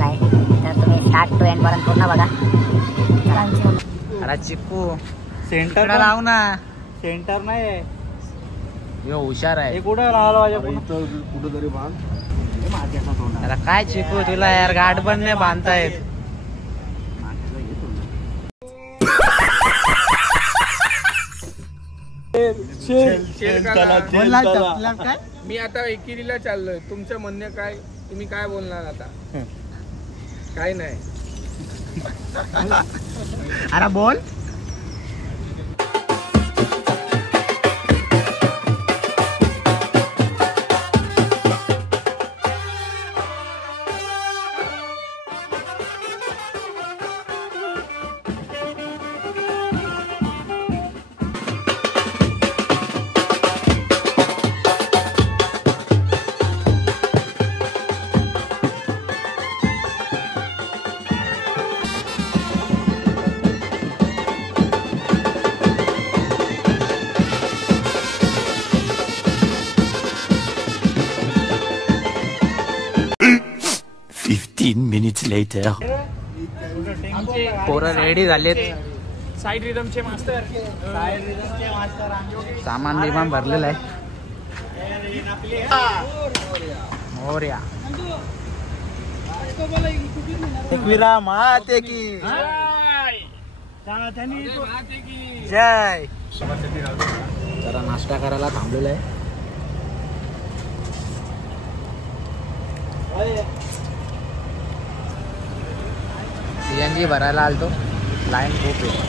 Blog आहे, तर तुम्ही स्टार्ट टू एंड पर्यंत पूर्ण बघा. अरे चिकू सेंटर लाव ना. सेंटर नाही यो हुशार आहे. हे कुठं राहिलं कुठं तरी बांध. अरे काय चिकू तुला यार गाठ पण नाही बांधता येत. मी आता एकेरीला चाललोय. तुमचं म्हणणं काय, तुम्ही काय बोलणार आता? काय नाही. अरे बोल. minutes later. पोरं रेडी झालेत. साईड रिदमचे मास्टर. सामान बिमान भरलेलं आहे. मोरया विरा माते की जय. जरा नाश्ता करायला थांबलेला आहे. सीएनजी भरायला आलतो. लाईन खूप आहे.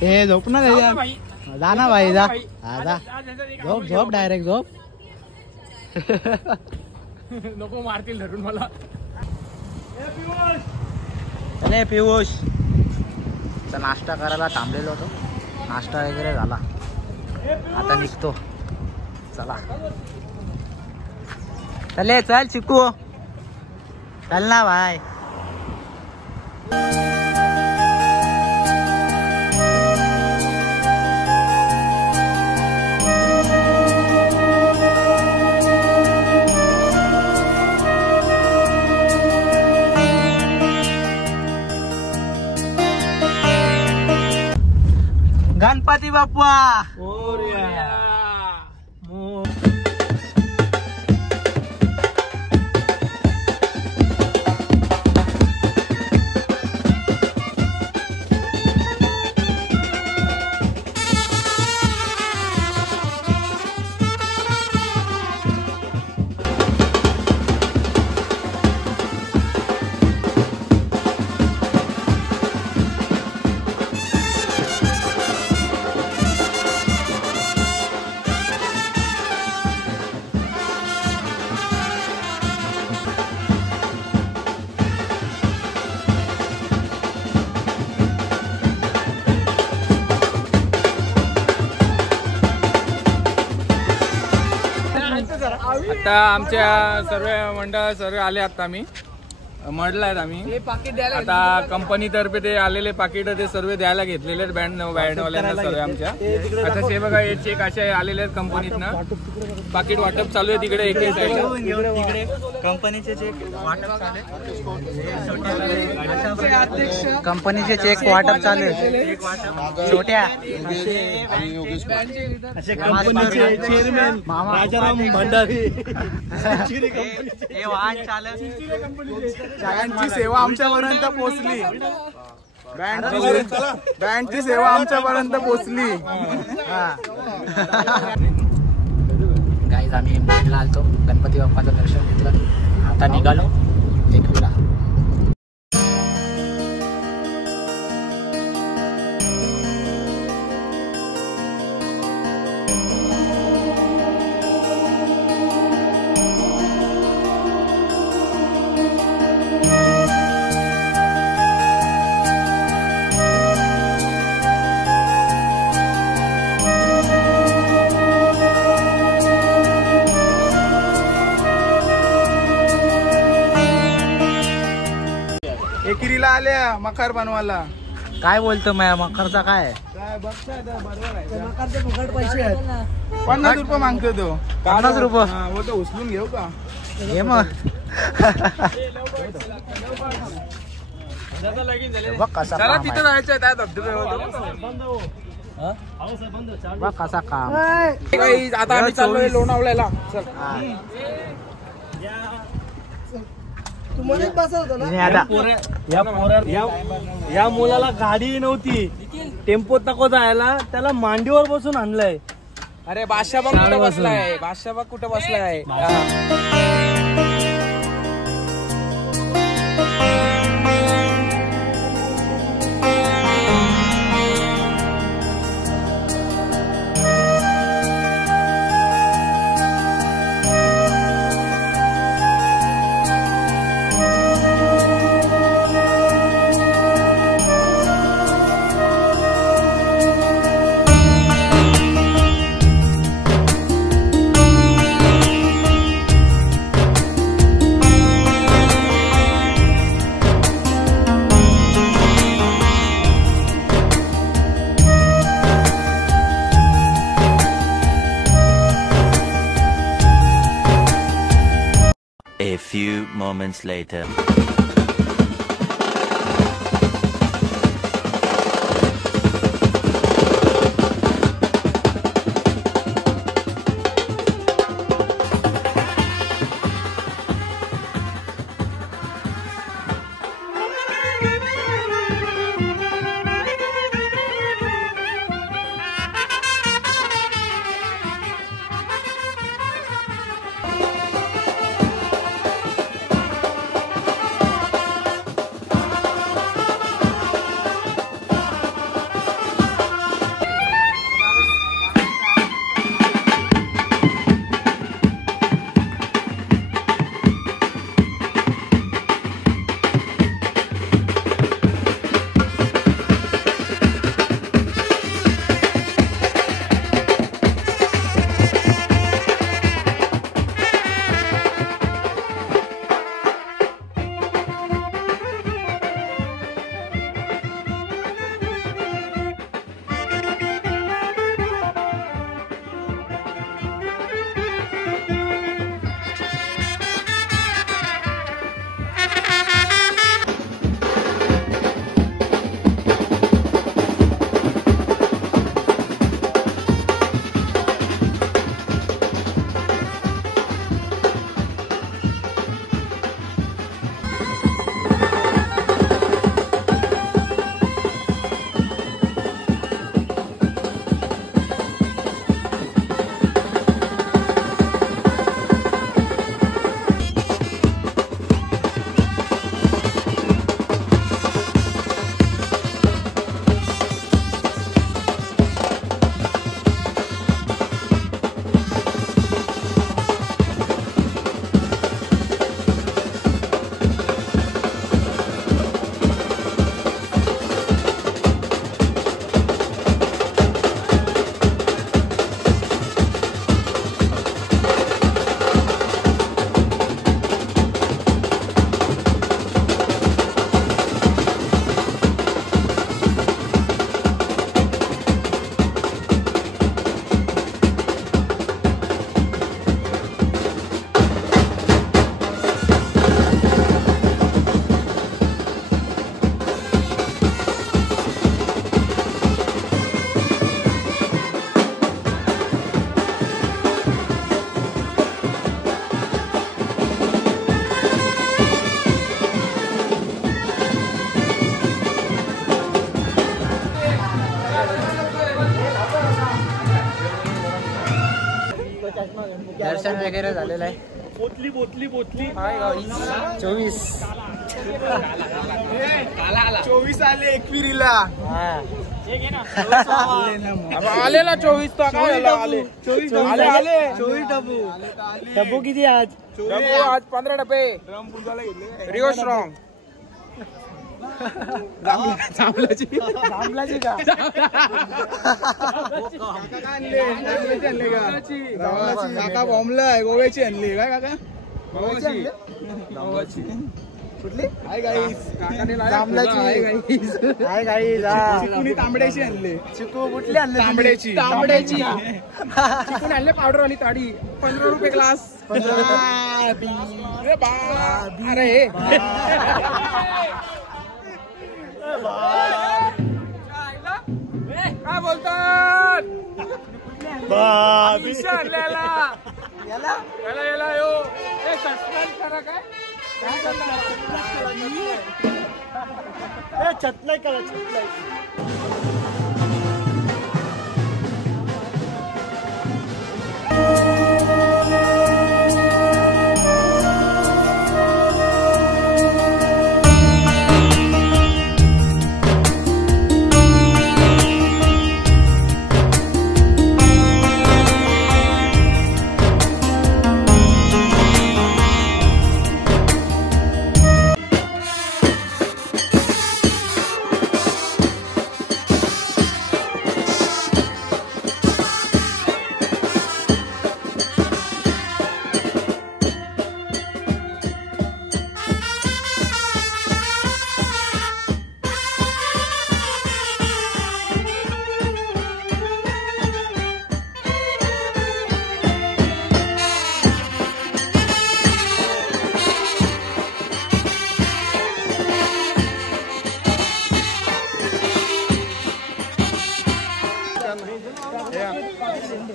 हे झोप ना जा ना भाई जा. जा झोप झोप डायरेक्ट झोप. नको मारतील धरून मला. चले पियुष. तर नाश्ता करायला थांबलेलो होतो. नाश्ता वगैरे झाला. आता निघतो. चला चले. चल चिकू चल ना भाई. गणपती बाप्पा. आता आमच्या सर्व मंडळ सर्व आले. आता आम्ही मडला आहेत. आम्ही आता कंपनीतर्फे ते आलेले पाकिट ते सर्व द्यायला घेतलेले आहेत बँडवाल्यांना सर्व आमच्या. आता ते बघा हे चेक असे आलेले आहेत कंपनीतनं. पाकिट वाटप चालू आहे तिकडे. एक कंपनीचे चेक वाटप चालू आहे. कंपनीचे चेक वाटप चालू आहे. छोट्या कंपनीचे चेअरमॅन राजाराम भंडारी. हे वाहन चालक. बँडची सेवा आमच्यापर्यंत पोहोचली. बँडची सेवा आमच्यापर्यंत पोहोचली. गाईज आम्ही मडला आलतो. गणपती बाप्पाचं दर्शन घेतलं. आता निघालो एकविरा. एकिरीला आल्या मकार बनवायला. काय बोलतो माया मकरचा काय? काय बघताय बरोबर आहे. मकारचे फुकट पैसे आहेत. 50 रुपये मागतो तो. 50 रुपये? हा बोलतो उचलून घेऊ का? हे मग बघ कसा चला काम तिथं आहे. जायचं आहे त्या धबधब्यावर. बघ कसा काम. Guys, आता आम्ही चाललोय लोणावळ्याला. चल. हिने आता या मुलाला गाडी नव्हती, टेम्पोत नको जायला, त्याला मांडीवर बसून आणलंय. अरे बादशाह बघ कुठं बसलाय. बादशाह बघ कुठं बसलाय. A few moments later. दर्शन वगैरे झालेलं आहे. बोतली बोतली बोतली 24 आले एकविरीला. आले ना 24 तर काय झालं? आले 24 डबू किती आज? डबे आज 15 डबे. रिओ स्ट्रॉंग जांभळाची का? काका बॉम्बला गोव्याची आणली काय काका? गोव्याची कुठली हाय गाईस हाय गाईज कोणी तांबड्याची आणले चिकू कुठली आणले तांबड्याची चिकून आणले पावडर आणि ताडी 15 रुपये ग्लास. अरे हे काय बोलतात याला यो सबस्क्राईब करा. काय छतलाई करा छतलाई.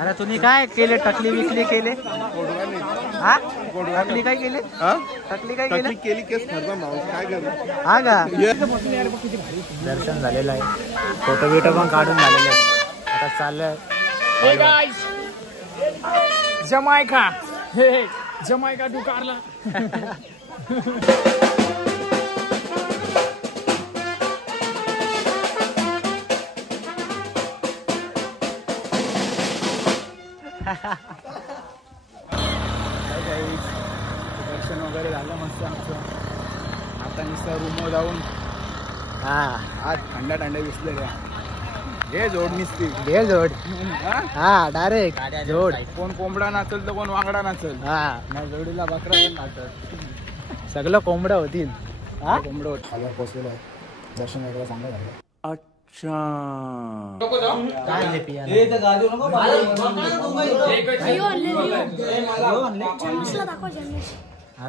अरे तुम्ही काय केले टकली विकली केले हा टकली काय केले टकली काय केले केली केस खरं माणूस काय करतो हा का दर्शन झालेलं आहे फोटो बिटो पण काढून झालेले आता चाललंय जमायका जमायका दुकारला. दर्शन वगैरे झालं मस्त आमचं. आता नुसतं रूमवर जाऊन आज थंड दिसलेल्या घे जोड निसती घे जोड हा डायरेक्ट जोड. कोण कोंबडा नाचल तर कोण वांगडा नाचल. हा जोडीला बकरा पण नाचल. सगळं कोंबड्या होतील. कोंबडं होत आल्यावर पोचलेलो आहे. दर्शन वगैरे चांगलं झालं.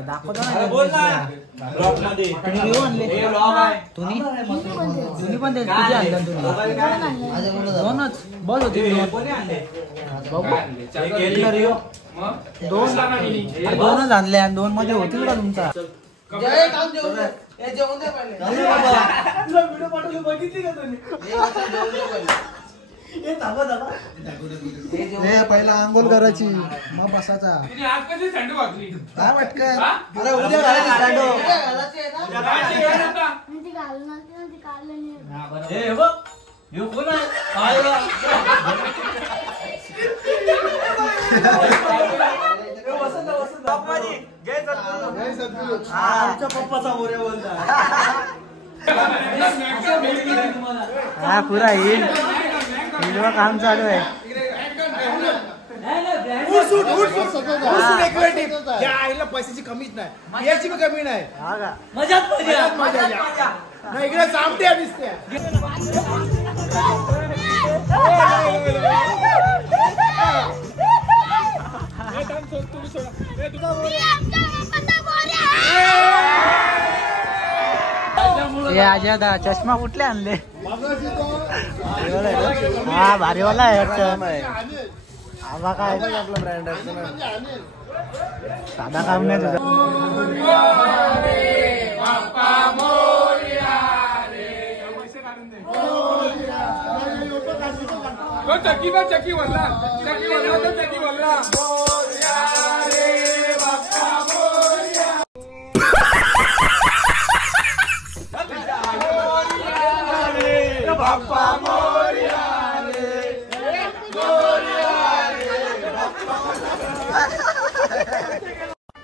दाखवतो तुम्ही पण दोनच बस होती दोनच आणले आणि 2 मध्ये होतील का तुमचा. बघितली का तुम्ही पहिला आंघोळ करायची मग बसायचा. काय वाटतं आमच्या पप्पाचा मोर्या बोलता. हा पुरा येईल हिरवा काम चालू आहे. आईला पैशाची कमीच नाही याची पण कमी नाही. मजाच इकडे चामट्या दिसत्या. आजा चष्मा कुठले आणले. हा भारीवाला आहे आबा काय आपला ब्रँड साधा काम नाही तुझं. चकी वल्ला चकी वल्ला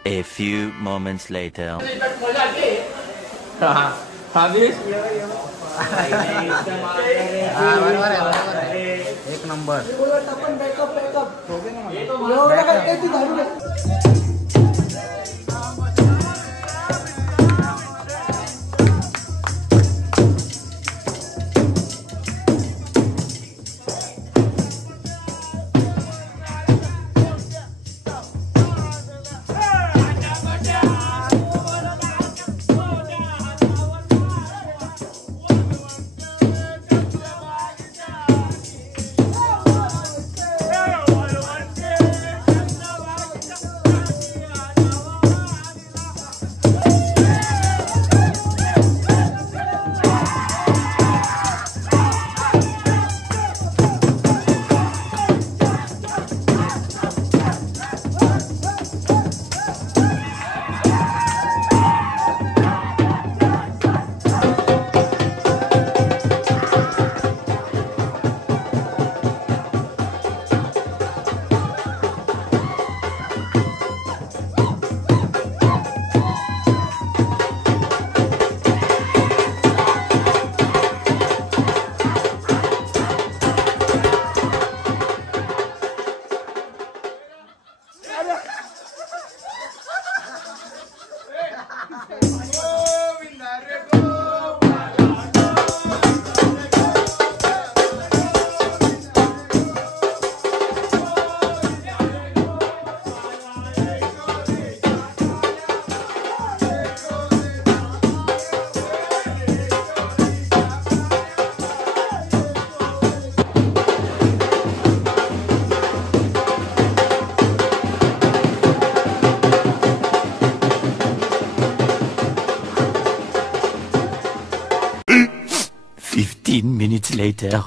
A few moments later. एक नंबर. 15 minutes later.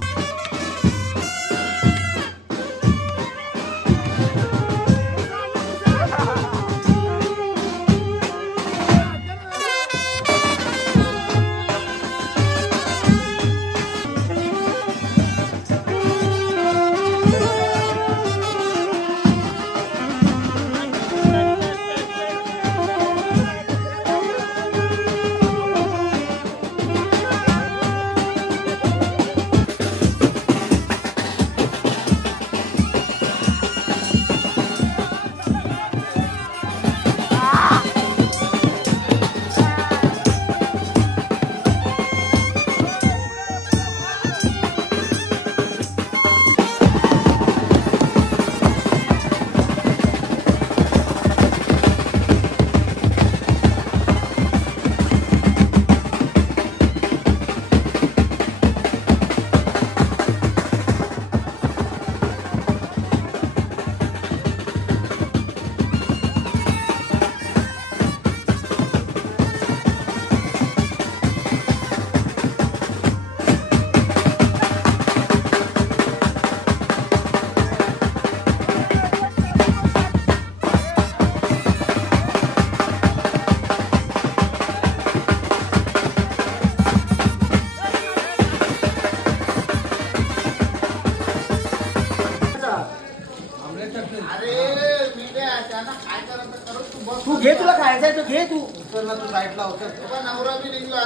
तू घे, तुला खायचंय तर घे तू. तू साईडला होता नवरा बी निघला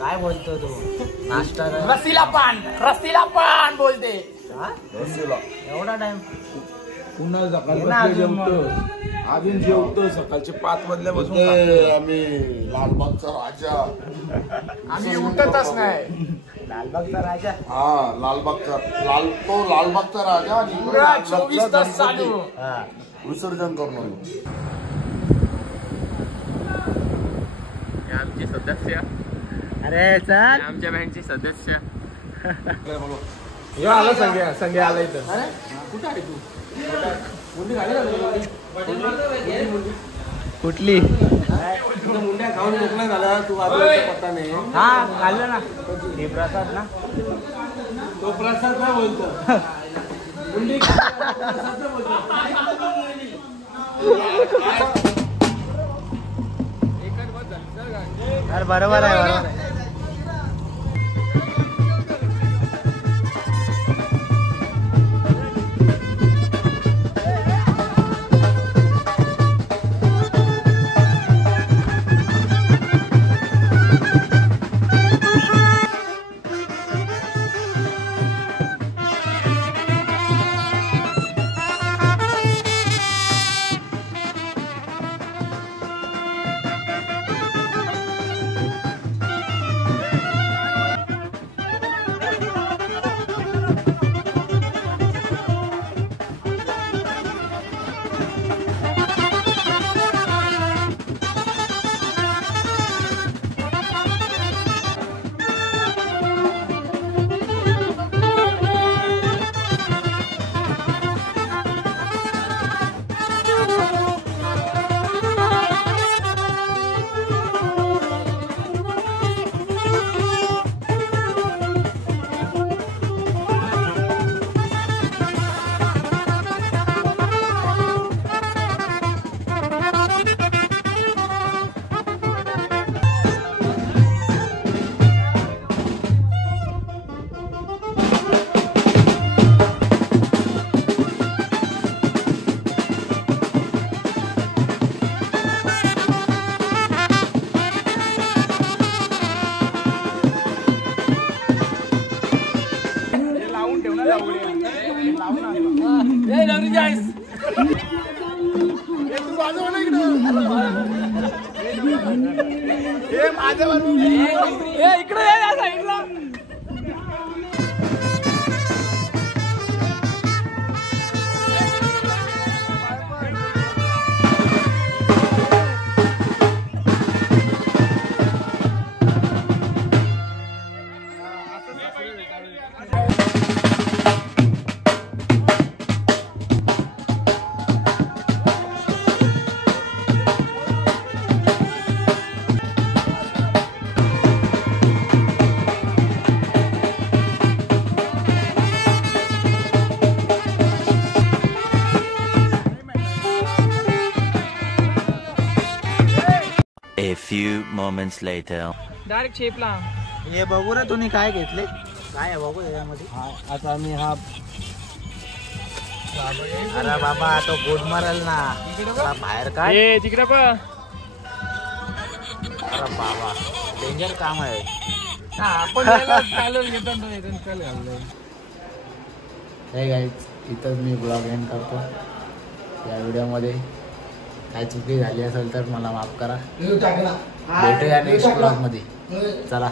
काय बोलतो तू? नाश्ता रस्सीला पान बोलते. एवढा टाइम पुन्हा सकाळी जेवतो अजून जेवतो सकाळचे 5 वाजल्यापासून आम्ही लालबागचा राजा आम्ही उठतच नाही. लालबागचा राजा. हा लालबागचा राजा आणि पुरा 24 तास चालू. विसर्जन करून आलो. आमची सदस्य, अरे चल. आमच्या बँकची सदस्य आला. संग्या आला इथं. कुठे आहे तू? कुठली? मुंड्या खाऊन मोकळा झाला तू पत्ता नाही. हा खाल्लं ना. हे प्रसाद ना. तो प्रसाद काय बोलतो? मुंडी अरे बरोबर आहे, बरोबर आहे. इकडे या साईडला. A few moments later. Direct शेपला. हे बघू ना तुम्ही काय घेतले, काय आहे बघू यामध्ये. आता मी हा अरे बाबा तो गोड मारल ना. अरे बाहेर काय, ए तिकडे पण अरे बाबा डेंजर काम आहे. आपण चालून घेतो हे गाईज इथंच मी ब्लॉग एंड करतो. या व्हिडिओमध्ये काय चुकी झाली असेल तर मला माफ करा. भेटूया नेक्स्ट ब्लॉगमध्ये. चला.